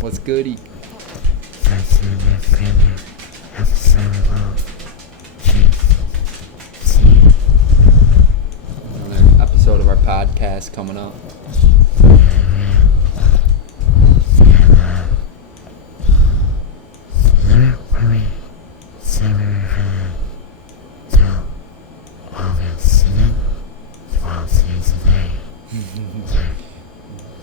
What's goody? Another episode of our podcast coming up.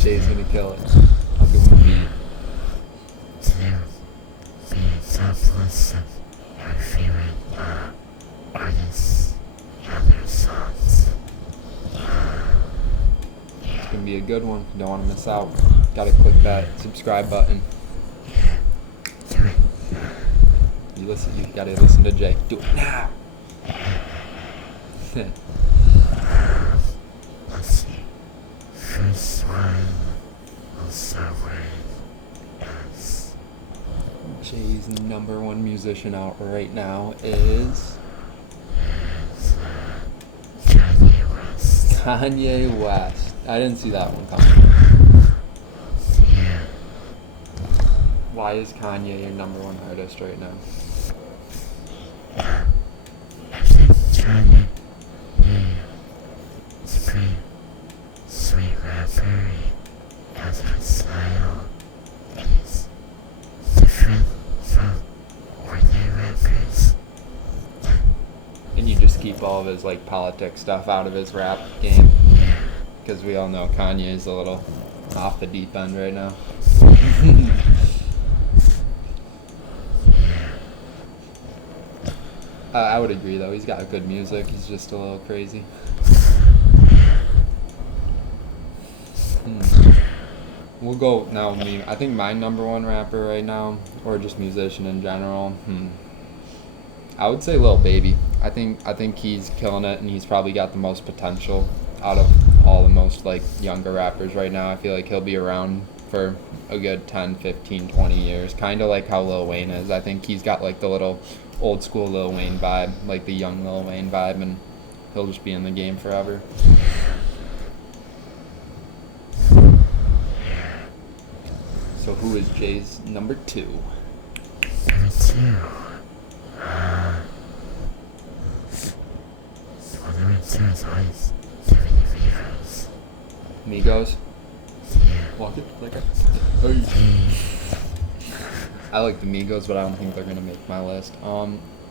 Jay's gonna kill it. I'll give him a beat. It's gonna be a good one. Don't want to miss out. Gotta click that subscribe button. You gotta listen to Jay. Do it now. Jay's number one musician out right now is Kanye West. I didn't see that one coming. Why is Kanye your number one artist right now? And you just keep all of his politics stuff out of his rap game, because we all know Kanye is a little off the deep end right now. I would agree though. He's got good music. He's just a little crazy. We'll go now. I think my number one rapper right now, or just musician in general. I would say Lil Baby. I think he's killing it, and he's probably got the most potential out of all the most younger rappers right now. I feel like he'll be around for a good 10, 15, 20 years. Kind of like how Lil Wayne is. I think he's got the little old school Lil Wayne vibe, the young Lil Wayne vibe, and he'll just be in the game forever. So who is Jay's number two? Migos? Walk it like a... I like the Migos, but I don't think they're gonna make my list.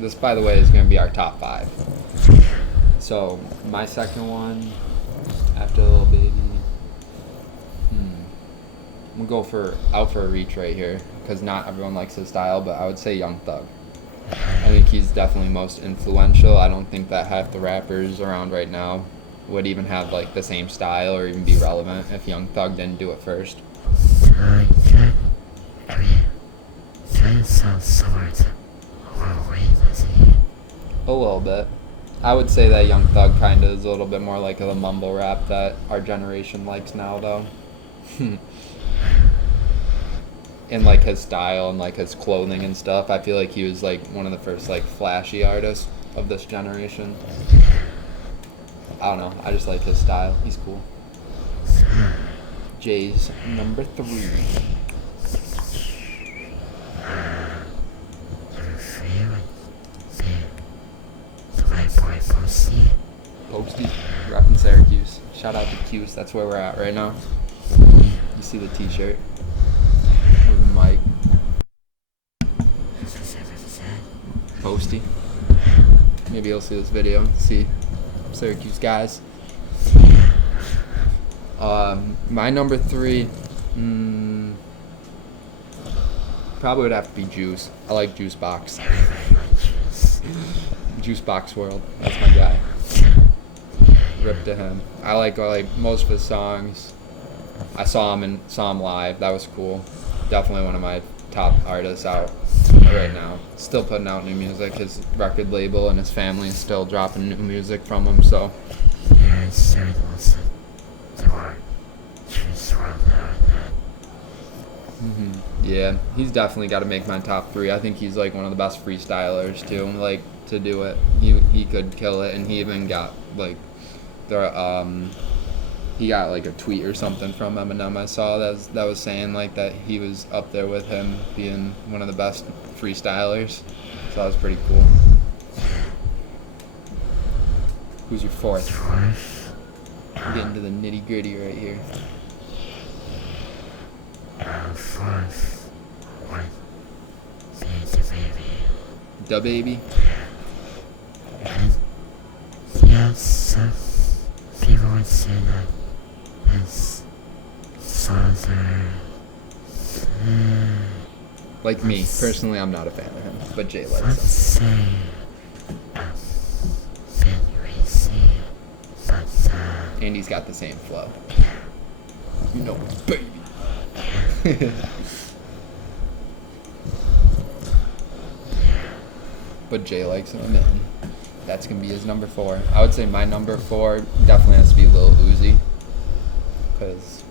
This, by the way, is gonna be our top 5. So my second one, after Lil Baby, I'm gonna go out for a reach right here, because not everyone likes his style, but I would say Young Thug. I think he's definitely most influential. I don't think that half the rappers around right now would even have the same style or even be relevant if Young Thug didn't do it first. A little bit. I would say that Young Thug kind of is a little bit more like the mumble rap that our generation likes now, though. And his style and his clothing and stuff, I feel like he was one of the first flashy artists of this generation. I don't know, I just like his style. He's cool. Jay's number 3. Posty, repping Syracuse. Shout out to Cuse, that's where we're at right now. You see the t-shirt with the mic. Posty. Maybe you'll see this video and see Syracuse guys. My number 3, probably would have to be Juice. I like Juice Box. Juice Box World. That's my guy. Rip to him. I like most of his songs. I saw him live. That was cool. Definitely one of my top artists out right now. Still putting out new music. His record label and his family is still dropping new music from him. So. Yeah, he's definitely got to make my top 3. I think he's one of the best freestylers too. To do it, he could kill it, and he even got the he got like a tweet or something from Eminem I saw that was saying like that he was up there with him being one of the best freestylers. So that was pretty cool. Who's your fourth? We're getting to the nitty gritty right here. Fourth would be the baby. Da Baby. And yes, some people would say that his songs are Like me, personally, I'm not a fan of him, but Jay likes let's him. say bit racy, but And he's got the same flow. You know, baby. But Jay likes him, and that's gonna be his number 4. I would say my number 4 definitely has to be Lil Uzi, because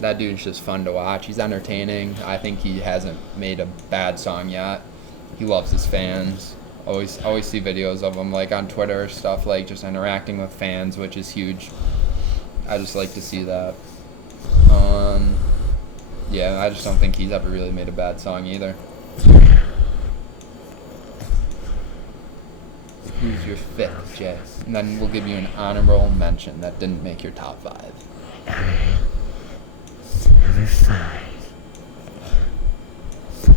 that dude's just fun to watch. He's entertaining. I think he hasn't made a bad song yet. He loves his fans. Always see videos of him like on Twitter or stuff, like just interacting with fans, which is huge. I just like to see that. Yeah, I just don't think he's ever really made a bad song either. Who's your 5th, Jay? And then we'll give you an honorable mention that didn't make your top 5. number 5.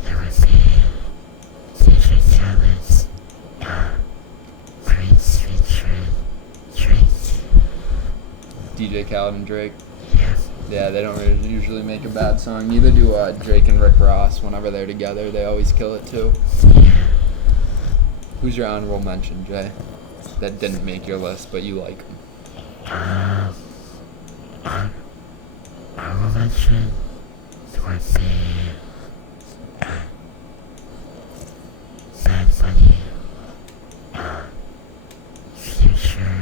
There would be DJ Khaled's Prince featuring Drake. DJ Khaled and Drake. Yeah. Yeah, they don't really usually make a bad song. Neither do Drake and Rick Ross. Whenever they're together, they always kill it too. Who's your honorable mention, Jay? That didn't make your list, but you like him. I will mention would be Bad Bunny, Future.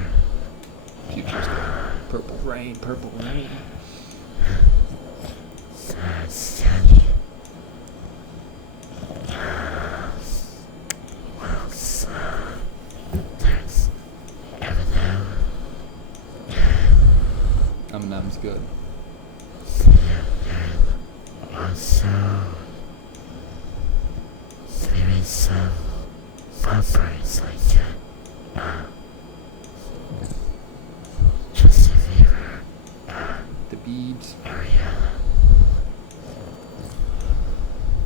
Future's good. Purple Rain, Purple Rain. Stanley. What else? There's Eminem. Eminem's good. Also, there is some bumpers like Justin Bieber, The Biebs. Ariana.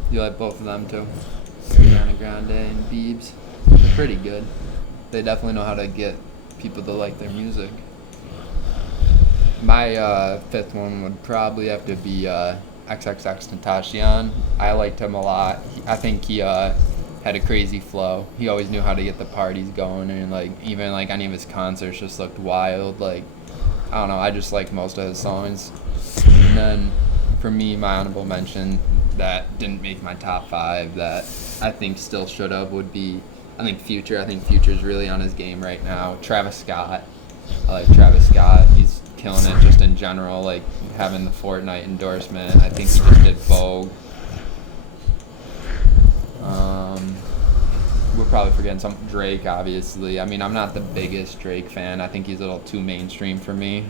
You like both of them too? Ariana Grande and Biebs. They're pretty good. They definitely know how to get people to like their music. My 5th one would probably have to be XXXTentacion. I liked him a lot. I think he had a crazy flow. He always knew how to get the parties going, and like even like any of his concerts just looked wild. Like I don't know, I just like most of his songs. And then for me, my honorable mention that didn't make my top 5 that I think still should have would be Future. I think Future's really on his game right now. Travis Scott. I like Travis Scott. He's killing it just in general, like having the Fortnite endorsement. I think he just did Vogue. We're probably forgetting some Drake, obviously. I mean, I'm not the biggest Drake fan. I think he's a little too mainstream for me.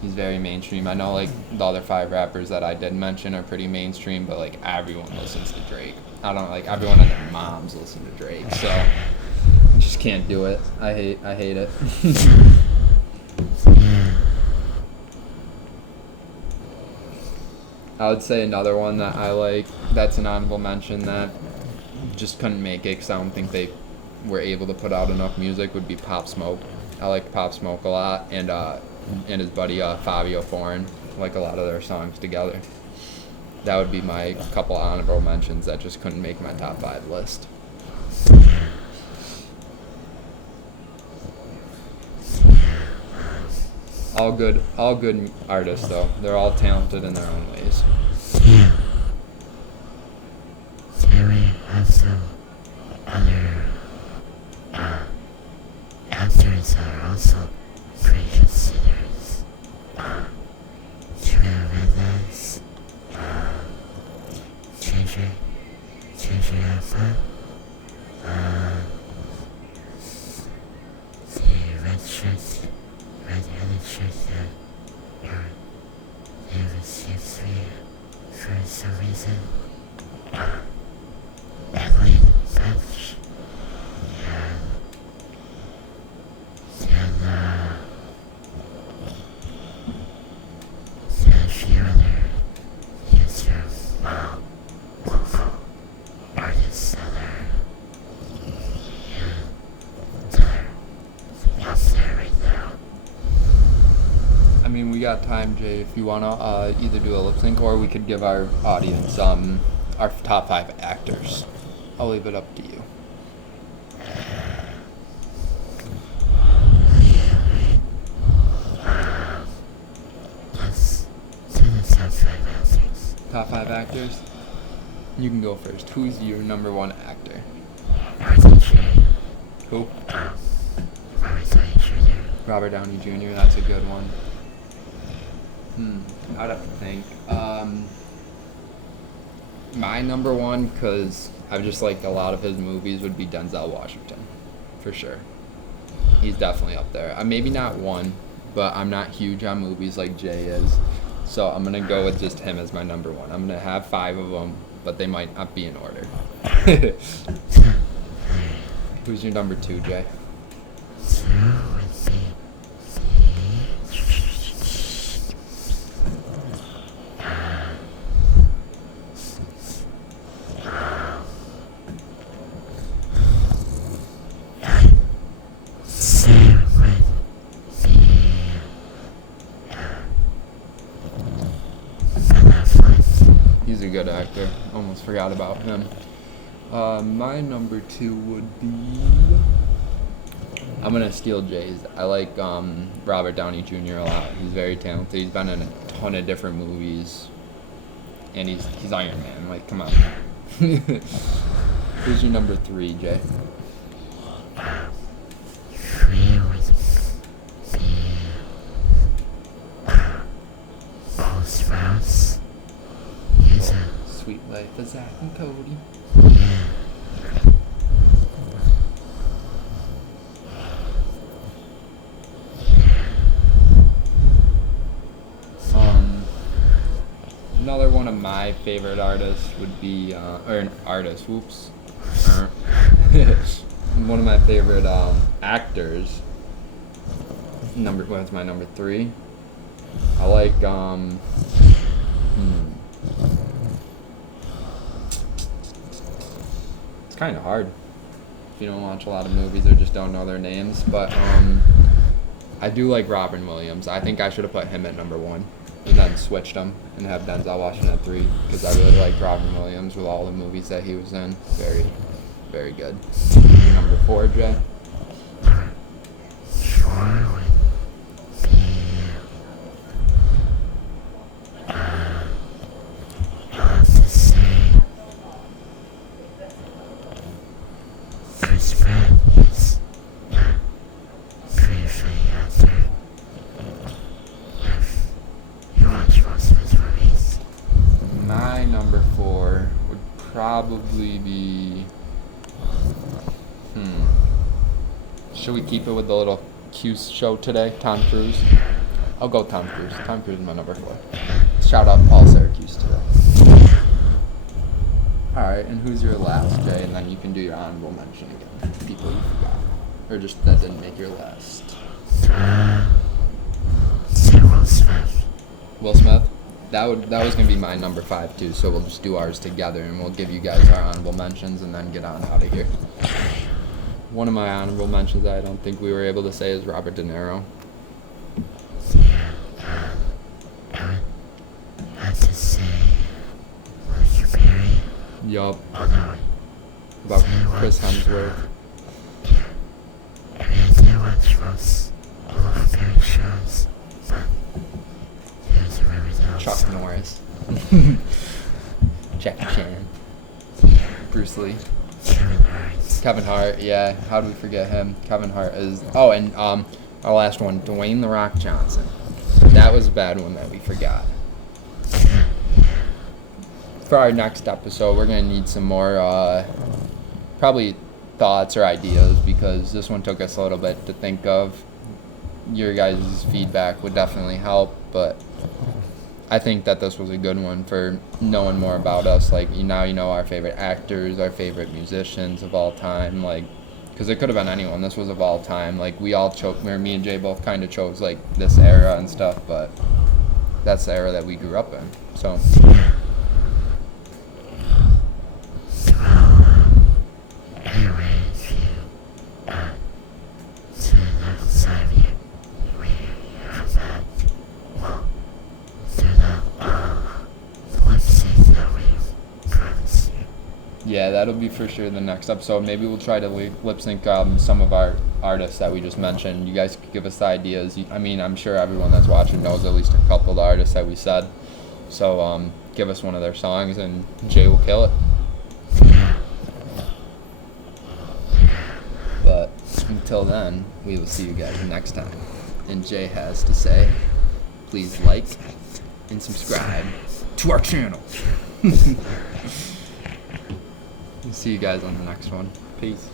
He's very mainstream. I know like the other 5 rappers that I did mention are pretty mainstream, but like everyone listens to Drake. I don't like everyone and their moms listen to Drake, so I just can't do it. I hate it. I would say another one that I like, that's an honorable mention that just couldn't make it because I don't think they were able to put out enough music would be Pop Smoke. I like Pop Smoke a lot, and his buddy Fabio Foreign. Like a lot of their songs together. That would be my couple honorable mentions that just couldn't make my top 5 list. All good artists though. They're all talented in their own ways. Yeah. There we have some other actors that are also pretty good singers. Julia Mendes, JJ Alpha, the red-headed chick, for some reason, Emily Finch, and a few other users, local artists, out there right now. I mean, we got time, Jay. If you wanna either do a lip sync or we could give our audience our top 5 actors. I'll leave it up to you. Let's do the top 5 answers. Top 5 actors. You can go first. Who's your number 1 actor? RDJ, Who? Robert Downey Jr. Robert Downey Jr. That's a good one. I'd have to think. My number 1, because I just like a lot of his movies, would be Denzel Washington, for sure. He's definitely up there. Maybe not 1, but I'm not huge on movies like Jay is, so I'm gonna go with just him as my number 1. I'm gonna have 5 of them, but they might not be in order. Who's your number 2, Jay? So would be He's a good actor. Almost forgot about him. My number 2 would be... I'm gonna steal Jay's. I like Robert Downey Jr. a lot. He's very talented. He's been in a ton of different movies, and he's Iron Man. Like, come on. Who's your number 3, Jay? Sweet Life of Zack and Cody. Another one of my favorite artists would be, or an artist, whoops. One of my favorite actors. What's my number 3? I like, it's kind of hard if you don't watch a lot of movies or just don't know their names, but I do like Robin Williams. I think I should have put him at number 1 and then switched him and have Denzel Washington at 3 because I really like Robin Williams with all the movies that he was in. Very, very good. Number 4, Jay? My number 4 would probably be... Should we keep it with the little Q show today? Tom Cruise? I'll go Tom Cruise. Tom Cruise is my number 4. Shout out Paul Syracuse today. Alright, and who's your last, Jay? And then you can do your honorable mention again. People you forgot. Or just that didn't make your list. Will Smith. Will Smith? That was gonna be my number 5 too, so we'll just do ours together and we'll give you guys our honorable mentions and then get on out of here. One of my honorable mentions I don't think we were able to say is Robert De Niro. I have to say Matthew Perry. Yup. Oh no. About Chris Hemsworth. I did watch most Matthew Perry shows, but here's everything else. Chuck Norris. Jackie Chan. Bruce Lee. Kevin Hart, yeah. How do we forget him? Kevin Hart is... Oh, and our last one, Dwayne The Rock Johnson. That was a bad one that we forgot. For our next episode, we're going to need some more, probably thoughts or ideas, because this one took us a little bit to think of. Your guys' feedback would definitely help, but I think that this was a good one for knowing more about us. Like now you know our favorite actors, our favorite musicians of all time. Like, because it could have been anyone. This was of all time. Like we all chose. Me and Jay both kind of chose like this era and stuff, but that's the era that we grew up in. So. Anyways, so next time we hear that, well, so the lip sync that we promised you. Yeah, that'll be for sure the next episode. Maybe we'll try to lip sync some of our artists that we just mentioned. You guys could give us the ideas. I mean, I'm sure everyone that's watching knows at least a couple of the artists that we said. So give us one of their songs and Jay will kill it. But until then, we will see you guys next time. And Jay has to say, please like and subscribe to our channel. See you guys on the next one. Peace.